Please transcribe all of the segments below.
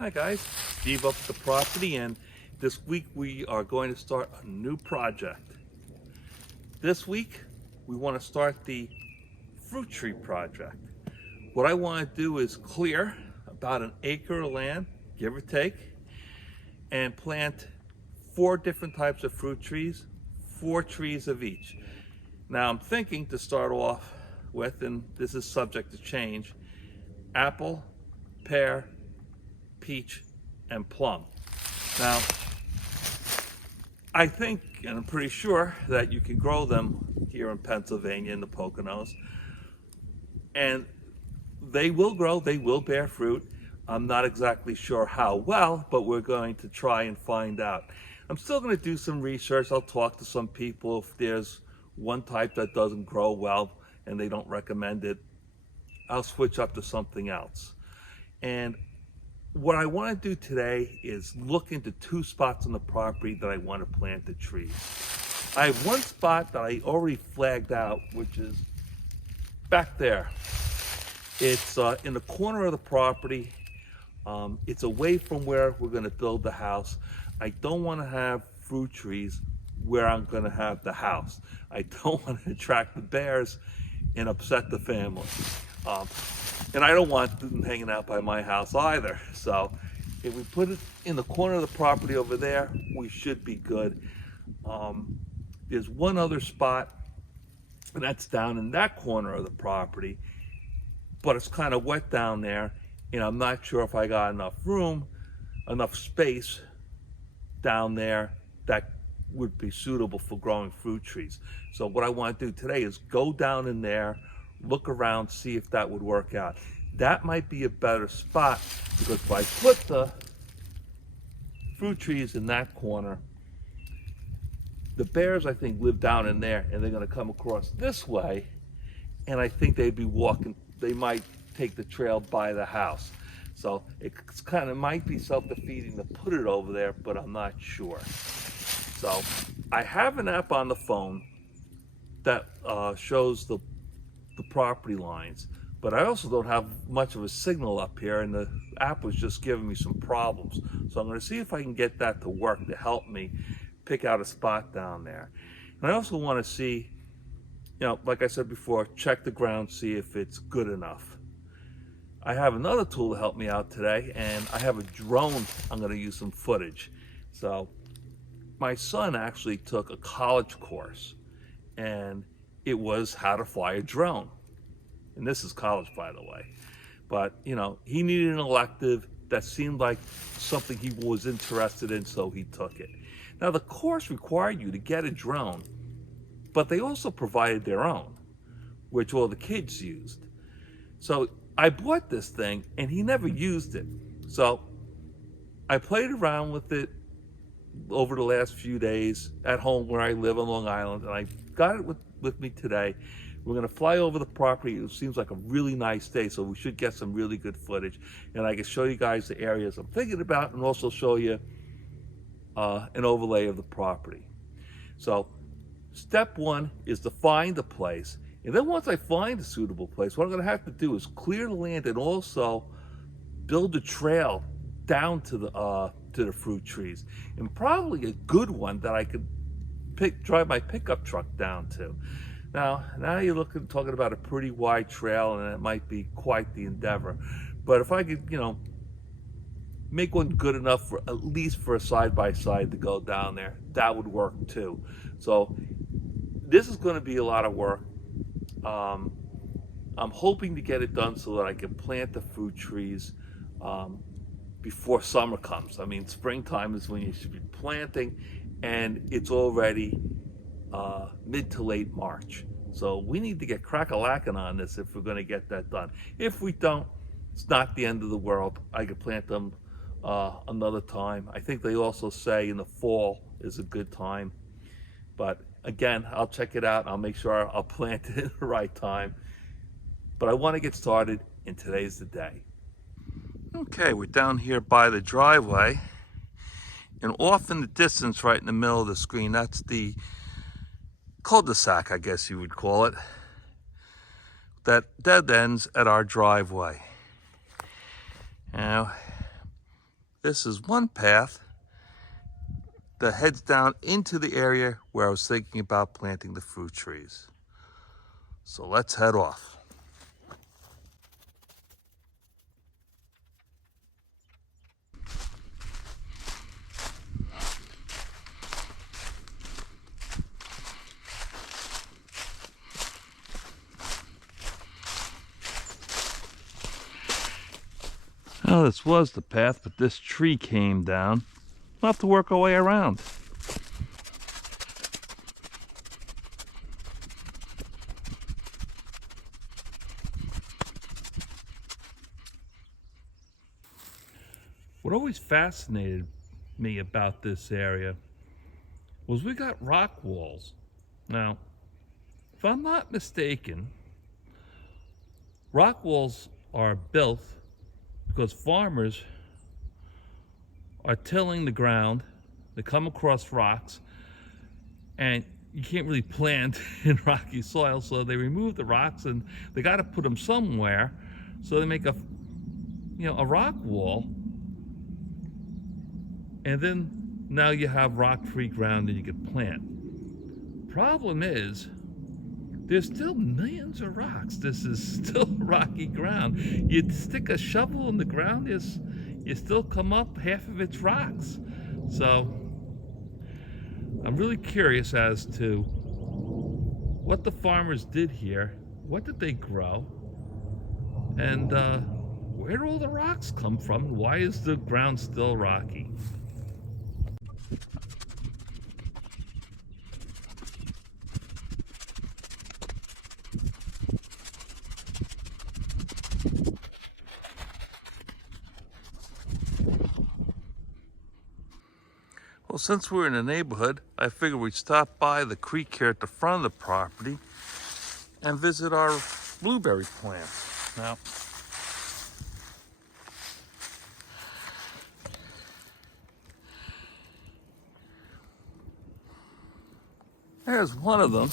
Hi guys, Steve up at the property, and this week we are going to start a new project. This week we want to start the fruit tree project. What I want to do is clear about an acre of land, give or take, and plant 4 different types of fruit trees, 4 trees of each. Now I'm thinking to start off with, and this is subject to change, apple, pear, peach, and plum. Now, I think, and I'm pretty sure, that you can grow them here in Pennsylvania in the Poconos, and they will grow, they will bear fruit. I'm not exactly sure how well, but we're going to try and find out. I'm still going to do some research. I'll talk to some people. If there's one type that doesn't grow well and they don't recommend it, I'll switch up to something else. And what I want to do today is look into 2 spots on the property that I want to plant the trees. I have one spot that I already flagged out, which is back there. It's in the corner of the property. It's away from where we're going to build the house. I don't want to have fruit trees where I'm going to have the house. I don't want to attract the bears and upset the family. And I don't want them hanging out by my house either. So if we put it in the corner of the property over there, we should be good. There's one other spot, and that's down in that corner of the property, but it's kind of wet down there, and I'm not sure if I got enough room, enough space down there that would be suitable for growing fruit trees. So what I want to do today is go down in there, look around, see if that would work out. That might be a better spot, because if I put the fruit trees in that corner, the bears, I think, live down in there, and they're going to come across this way, and I think they'd be walking, they might take the trail by the house. So it's kind of might be self-defeating to put it over there, but I'm not sure. So I have an app on the phone that shows the property lines, but I also don't have much of a signal up here, and the app was just giving me some problems. So I'm going to see if I can get that to work to help me pick out a spot down there. And I also want to see, like I said before, check the ground, see if it's good enough. I have another tool to help me out today, and I have a drone. I'm going to use some footage. So my son actually took a college course, and it was how to fly a drone. And this is college, by the way. But, he needed an elective that seemed like something he was interested in, so he took it. Now, the course required you to get a drone, but they also provided their own, which all the kids used. So I bought this thing, and he never used it. So I played around with it over the last few days at home where I live on Long Island, and I got it with me today. We're going to fly over the property. It seems like a really nice day, so we should get some really good footage, and I can show you guys the areas I'm thinking about, and also show you an overlay of the property. So step 1 is to find a place, and then once I find a suitable place, what I'm going to have to do is clear the land and also build a trail down to the fruit trees, and probably a good one that I could drive my pickup truck down to. Now you're talking about a pretty wide trail, and it might be quite the endeavor. But if I could, make one good enough for at least for a side-by-side to go down there, that would work too. So this is going to be a lot of work. I'm hoping to get it done so that I can plant the fruit trees before summer comes. I mean, springtime is when you should be planting, and it's already mid to late March. So we need to get crack-a-lacking on this if we're going to get that done. If we don't, it's not the end of the world. I could plant them another time. I think they also say in the fall is a good time. But again, I'll check it out. I'll make sure I'll plant it at the right time. But I want to get started, and today's the day. Okay, we're down here by the driveway, and off in the distance, right in the middle of the screen, that's the cul-de-sac, I guess you would call it, that dead ends at our driveway. Now, This is one path that heads down into the area where I was thinking about planting the fruit trees. So let's head off. Well, this was the path, but this tree came down. We'll have to work our way around. What always fascinated me about this area was we got rock walls. Now, if I'm not mistaken, rock walls are built because farmers are tilling the ground. They come across rocks, and you can't really plant in rocky soil, so they remove the rocks and they got to put them somewhere. So they make a rock wall, and then now you have rock-free ground and you can plant. Problem is, there's still millions of rocks. This is still rocky ground. You stick a shovel in the ground, you still come up, half of it's rocks. So I'm really curious as to what the farmers did here. What did they grow? And where do all the rocks come from? Why is the ground still rocky? Well, since we're in the neighborhood, I figured we'd stop by the creek here at the front of the property and visit our blueberry plants. Now, there's one of them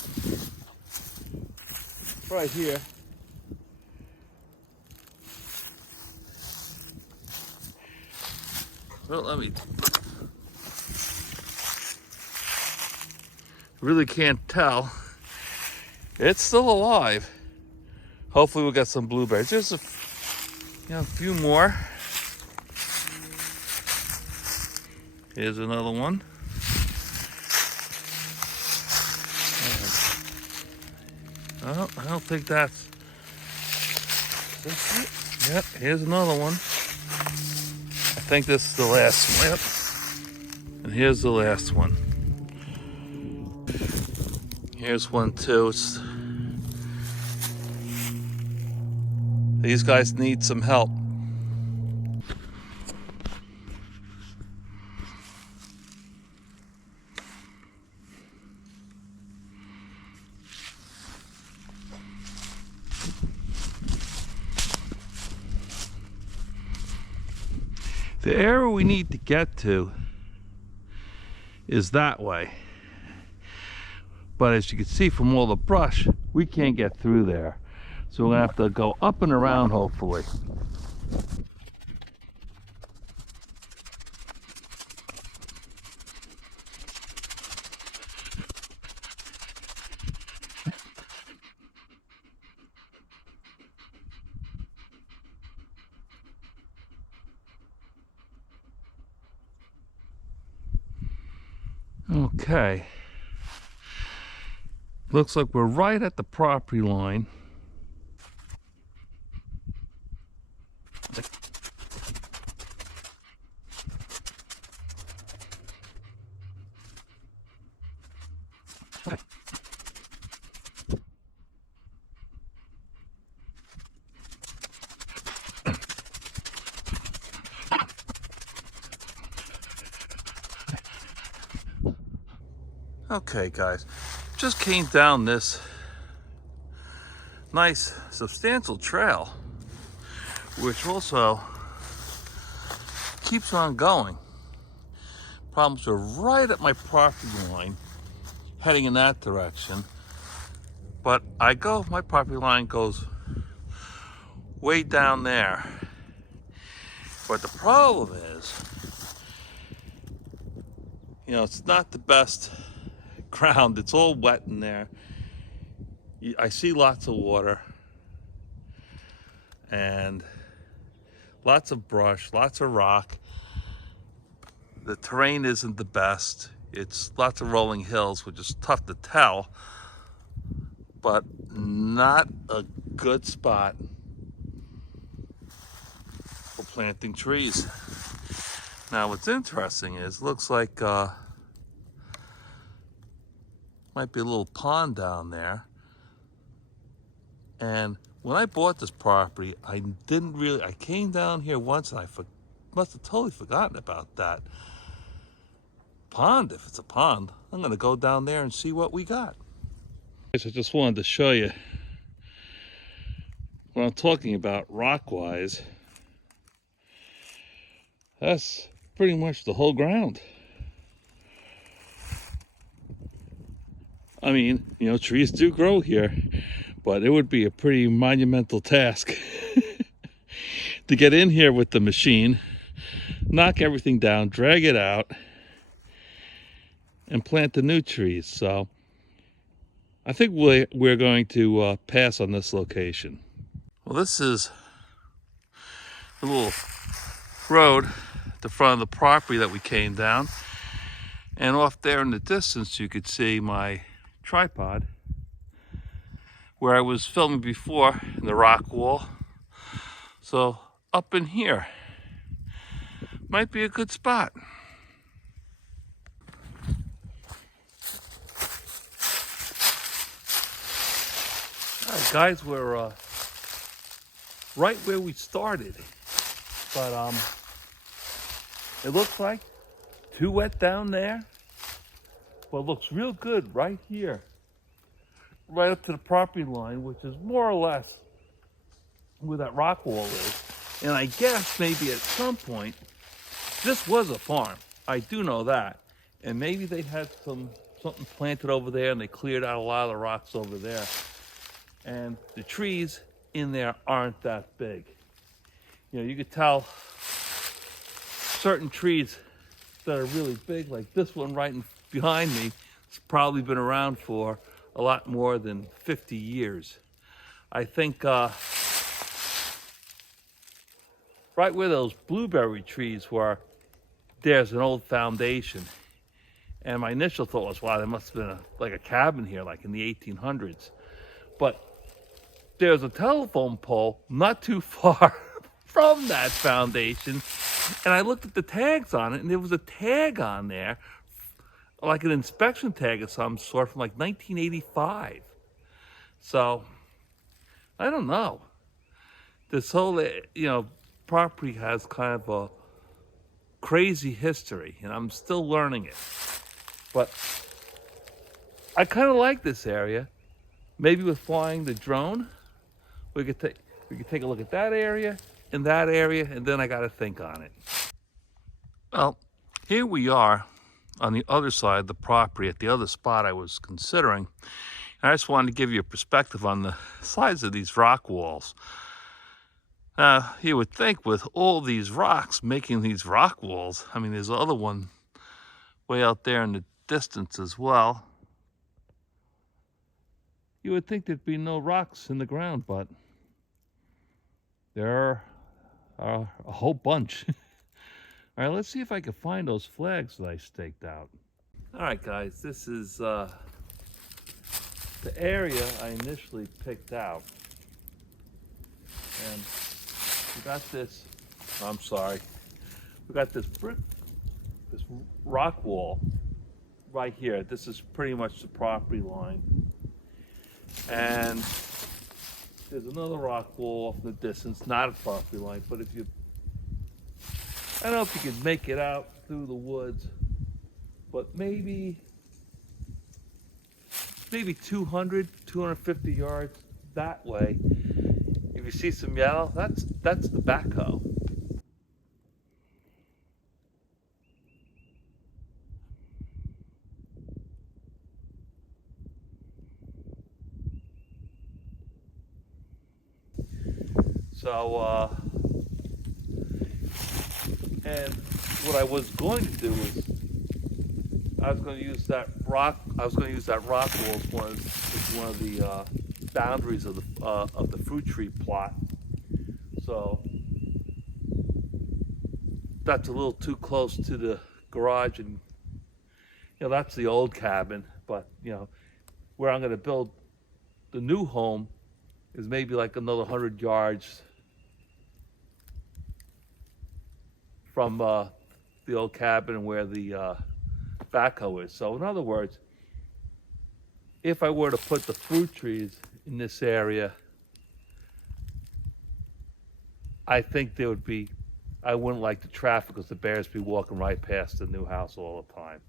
right here. Well, let me... Really can't tell. It's still alive. Hopefully we'll get some blueberries. There's a few more. Here's another one. Oh, I don't think that's... Yep, here's another one. I think this is the last one. Yep. And here's the last one. Here's one too. These guys need some help. The area we need to get to is that way. But as you can see from all the brush, we can't get through there. So we're gonna have to go up and around, hopefully. Okay. Looks like we're right at the property line. Okay, guys, just came down this nice substantial trail, which also keeps on going. Problems are right at my property line, heading in that direction. But my property line goes way down there. But the problem is, You know, it's not the best ground. It's all wet in there. I see lots of water and lots of brush, lots of rock. The terrain isn't the best. It's lots of rolling hills, which is tough to tell, but not a good spot for planting trees. Now, what's interesting is, looks like might be a little pond down there. And when I bought this property, I came down here once and I must have totally forgotten about that pond. If it's a pond, I'm gonna go down there and see what we got. I just wanted to show you what I'm talking about rock-wise. That's pretty much the whole ground. I mean, you know, trees do grow here, but it would be a pretty monumental task to get in here with the machine, knock everything down, drag it out, and plant the new trees. So I think we're going to pass on this location. Well, this is a little road at the front of the property that we came down. And off there in the distance, you could see my tripod where I was filming before in the rock wall. So up in here might be a good spot. All right, guys, we're right where we started, but it looks like too wet down there. Well, it looks real good right here, right up to the property line, which is more or less where that rock wall is. And I guess maybe at some point, this was a farm. I do know that. And maybe they had something planted over there and they cleared out a lot of the rocks over there. And the trees in there aren't that big. You know, you could tell certain trees that are really big, like this one right behind me, it's probably been around for a lot more than 50 years. I think right where those blueberry trees were, there's an old foundation. And my initial thought was, wow, there must have been like a cabin here, like in the 1800s. But there's a telephone pole not too far from that foundation. And I looked at the tags on it, and there was a tag on there, like an inspection tag of some sort from like 1985. So, I don't know. This whole, property has kind of a crazy history, and I'm still learning it. But I kind of like this area. Maybe with flying the drone, we could take a look at that area, and then I got to think on it. Well, here we are on the other side of the property at the other spot I was considering. And I just wanted to give you a perspective on the size of these rock walls. You would think with all these rocks making these rock walls, I mean, there's another one way out there in the distance as well. You would think there'd be no rocks in the ground, but there are a whole bunch. All right, let's see if I can find those flags that I staked out. All right, guys, this is the area I initially picked out. And we got this, I'm sorry, we got this rock wall right here. This is pretty much the property line. And there's another rock wall off in the distance, not a property line, but if you, I don't know if you can make it out through the woods, but maybe 200, 250 yards that way. If you see some yellow, that's the backhoe. So, and what I was going to do is I was going to use that rock. I was going to use that rock wall as one of the boundaries of the fruit tree plot. So that's a little too close to the garage, and that's the old cabin. But where I'm going to build the new home is maybe like another 100 yards from the old cabin where the backhoe is. So in other words, if I were to put the fruit trees in this area, I think I wouldn't like the traffic because the bears be walking right past the new house all the time.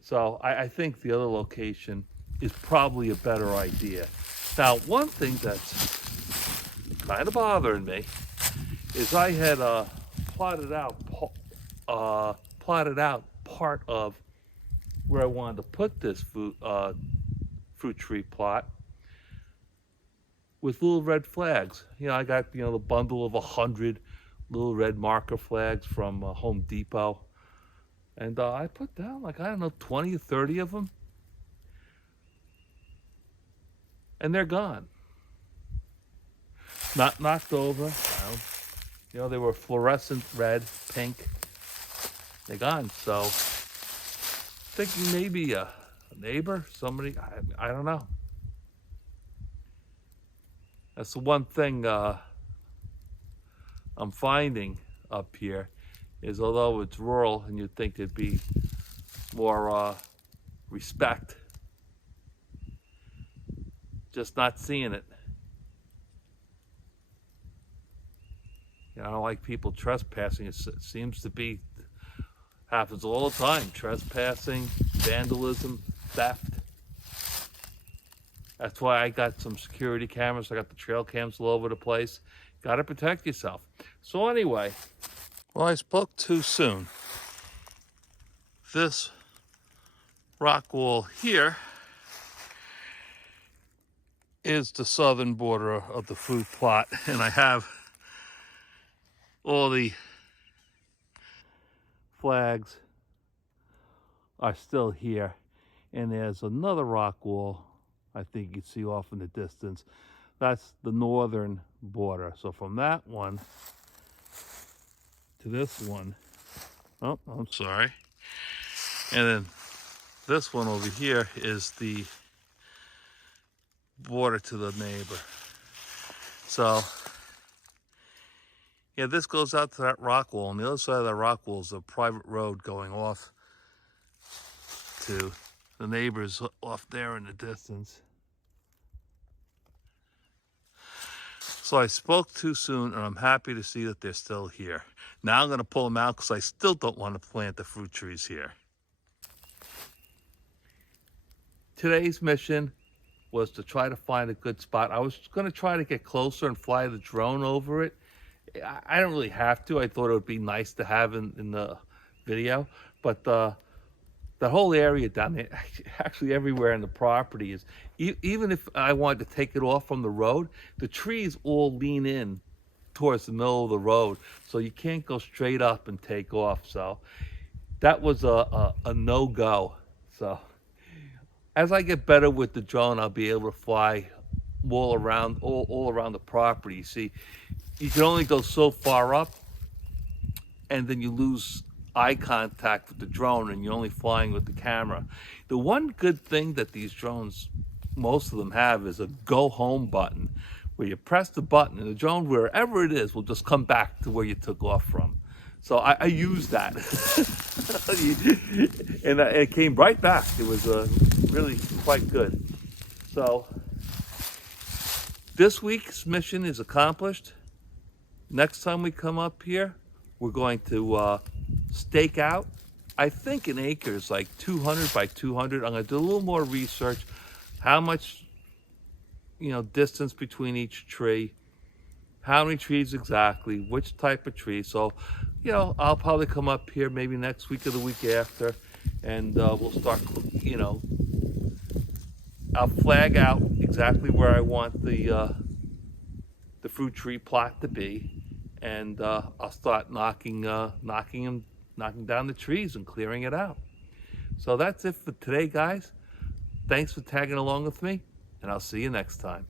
So I think the other location is probably a better idea. Now, one thing that's kind of bothering me is I had plotted out part of where I wanted to put this fruit tree plot with little red flags. I got the bundle of 100 little red marker flags from Home Depot, and I put down like, I don't know, 20 or 30 of them, and they're gone. Not knocked over. They were fluorescent red, pink. They're gone. So thinking maybe a neighbor, somebody, I don't know. That's the one thing I'm finding up here, is although it's rural and you'd think there'd be more respect, just not seeing it. I don't like people trespassing. It seems to be, happens all the time. Trespassing, vandalism, theft. That's why I got some security cameras. I got the trail cams all over the place. Got to protect yourself. So anyway, well, I spoke too soon. This rock wall here is the southern border of the fruit plot, and I have all the flags are still here. And there's another rock wall I think you can see off in the distance. That's the northern border. So from that one to this one, oh, I'm sorry. And then this one over here is the border to the neighbor. So yeah, this goes out to that rock wall. On the other side of that rock wall is a private road going off to the neighbors off there in the distance. So I spoke too soon, and I'm happy to see that they're still here. Now I'm going to pull them out because I still don't want to plant the fruit trees here. Today's mission was to try to find a good spot. I was going to try to get closer and fly the drone over it. I don't really have to. I thought it would be nice to have in the video, but the whole area down there, actually everywhere in the property, is, even if I wanted to take it off from the road, the trees all lean in towards the middle of the road, so you can't go straight up and take off. So that was a no-go. So as I get better with the drone, I'll be able to fly all around the property. You see, you can only go so far up, and then you lose eye contact with the drone, and you're only flying with the camera. The one good thing that these drones, most of them have, is a go home button, where you press the button and the drone, wherever it is, will just come back to where you took off from. So I used that. And it came right back. It was really quite good. So this week's mission is accomplished. Next time we come up here, we're going to stake out, I think an acre is like 200 by 200. I'm going to do a little more research. How much, distance between each tree, how many trees exactly, which type of tree. So, I'll probably come up here maybe next week or the week after, and we'll start, I'll flag out exactly where I want the fruit tree plot to be, and I'll start knocking down the trees and clearing it out. So that's it for today, guys. Thanks for tagging along with me, and I'll see you next time.